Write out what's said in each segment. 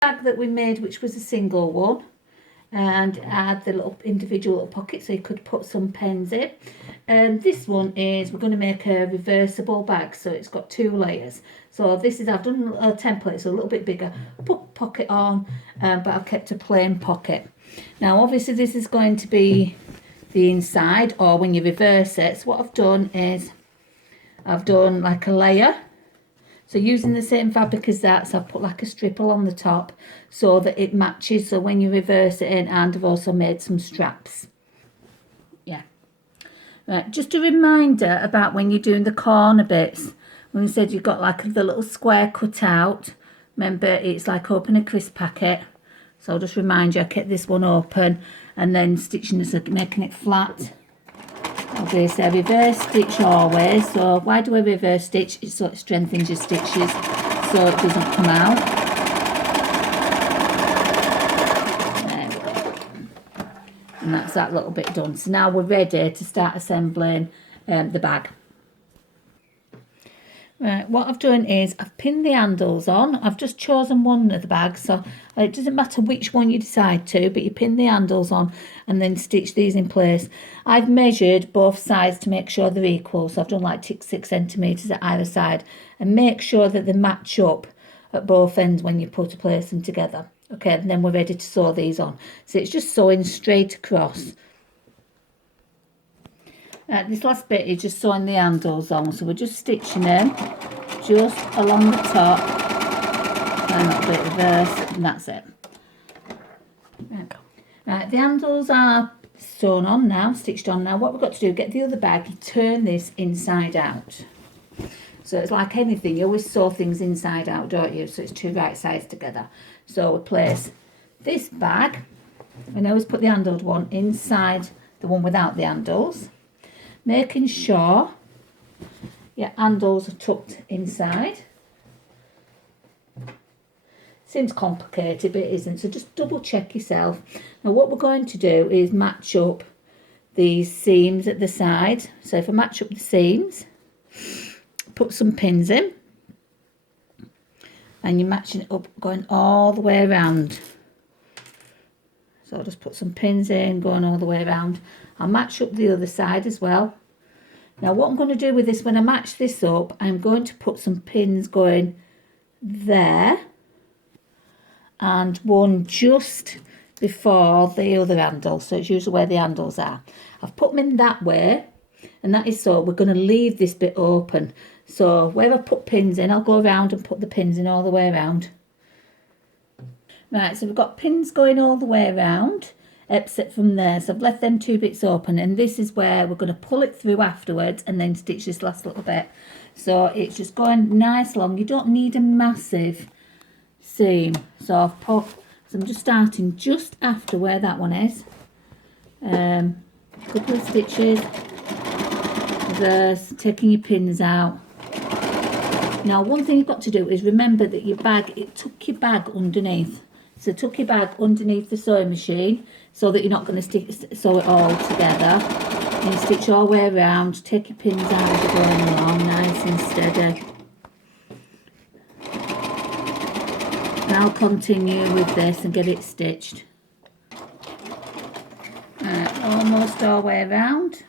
bag that we made, which was a single one, and add the little individual little pockets so you could put some pens in. This one is, we're going to make a reversible bag, so it's got 2 layers. So this is, I've done a template, so a little bit bigger, put pocket on, but I've kept a plain pocket. Now obviously this is going to be the inside, or when you reverse it. So what I've done is, I've done like a layer. So using the same fabric as that, so I've put like a strip along the top so that it matches, so when you reverse it in, and I've also made some straps. Yeah. Right, just a reminder about when you're doing the corner bits, when you said you've got like the little square cut out, remember it's like open a crisp packet. So I'll just remind you, I kept this one open and then stitching this, making it flat. Obviously I reverse stitch always, so why do I reverse stitch? It's so it strengthens your stitches so it doesn't come out. There we go. And that's that little bit done. So now we're ready to start assembling the bag. Right, what I've done is I've pinned the handles on. I've just chosen one of the bags, so it doesn't matter which one you decide to, but you pin the handles on and then stitch these in place. I've measured both sides to make sure they're equal, so I've done like 6 centimetres at either side, and make sure that they match up at both ends when you place them together. Okay, and then we're ready to sew these on. So it's just sewing straight across. This last bit is just sewing the handles on, so we're just stitching them just along the top, and a little bit reverse, and that's it. Right, the handles are sewn on now, stitched on now. What we've got to do, get the other bag, you turn this inside out. So it's like anything, you always sew things inside out, don't you? So it's 2 right sides together. So we place this bag, and I always put the handled one inside the one without the handles, making sure your handles are tucked inside. Seems complicated, but it isn't, so just double check yourself. Now what we're going to do is match up these seams at the side. So if I match up the seams, put some pins in, and you're matching it up going all the way around. So I'll just put some pins in going all the way around. I'll match up the other side as well. Now what I'm going to do with this, when I match this up, I'm going to put some pins going there and one just before the other handle, so it's usually where the handles are. I've put them in that way, and that is so we're going to leave this bit open. So where I put pins in, I'll go around and put the pins in all the way around. Right, so we've got pins going all the way around, except from there. So I've left them 2 bits open, and this is where we're going to pull it through afterwards and then stitch this last little bit. So it's just going nice long. You don't need a massive seam. So I've put, so I'm just starting just after where that one is. Couple of stitches, reverse, taking your pins out. Now one thing you've got to do is remember that your bag, it tuck your bag underneath. So tuck your bag underneath the sewing machine so that you're not going to sew it all together. And you stitch all the way around, take your pins out as you're going along, nice and steady. And I'll continue with this and get it stitched. Almost all the way around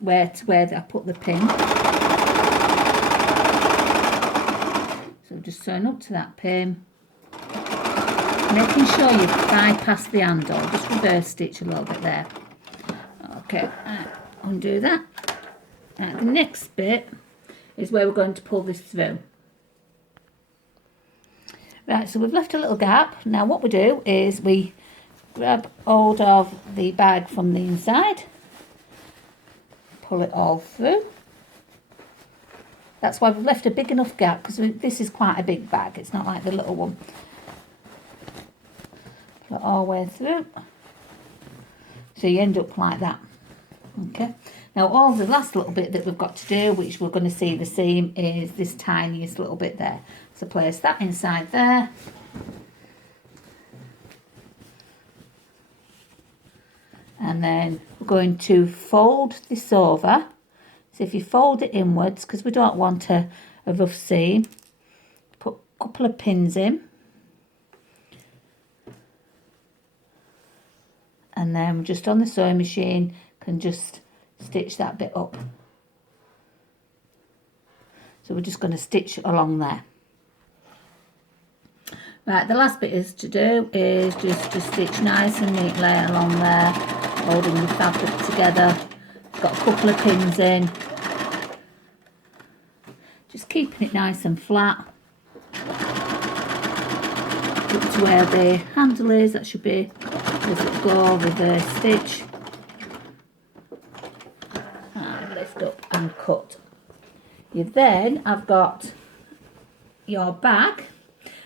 where I put the pin. So just sewing up to that pin. Making sure you bypass the handle, just reverse stitch a little bit there. Okay, undo that. The next bit is where we're going to pull this through. Right, so we've left a little gap. Now what we do is we grab hold of the bag from the inside, pull it all through. That's why we've left a big enough gap, because this is quite a big bag, it's not like the little one. Pull it all the way through, so you end up like that. Okay, now all the last little bit that we've got to do, which we're going to see the seam, is this tiniest little bit there. So place that inside there. And then we're going to fold this over. So if you fold it inwards, because we don't want a rough seam, put a couple of pins in. and then just on the sewing machine can just stitch that bit up. So we're just going to stitch along there. Right, the last bit is just to stitch nice and neatly along there, holding the fabric together. Got a couple of pins in, just keeping it nice and flat. Up to where the handle is, that should be, as it go, reverse stitch, and lift up and cut. You then have got your bag.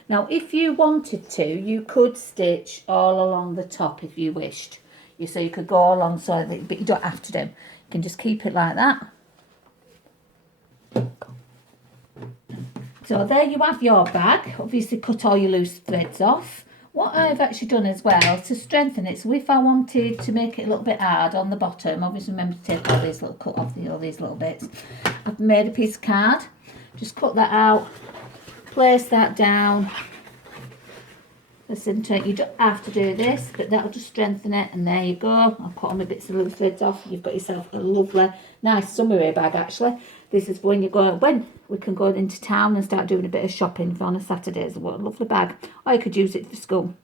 Now if you wanted to, you could stitch all along the top if you wished. So you could go along, so that, but you don't have to do. You can just keep it like that. So there you have your bag. Obviously cut all your loose threads off. What I've actually done as well to strengthen it, so if I wanted to make it a little bit hard on the bottom, obviously remember to take all these little cut off all these little bits. I've made a piece of card. Just cut that out, place that down. Listen to it, you don't have to do this, but that'll just strengthen it, and there you go. I'll cut all my bits of little threads off. You've got yourself a lovely, nice summery bag actually. This is when we can go into town and start doing a bit of shopping on a Saturday. What a lovely bag. Or you could use it for school.